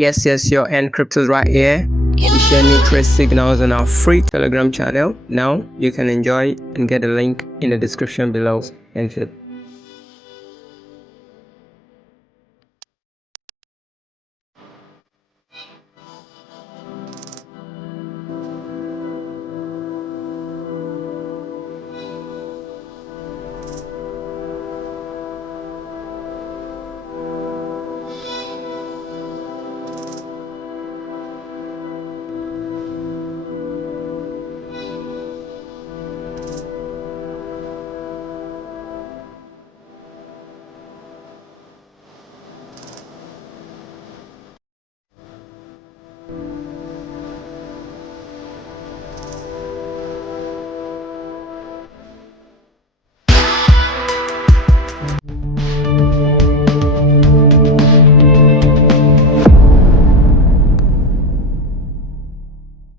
Yes, your Encrypt is right here. We share new trade signals on our free Telegram channel. Now you can enjoy and get a link in the description below. Thank you.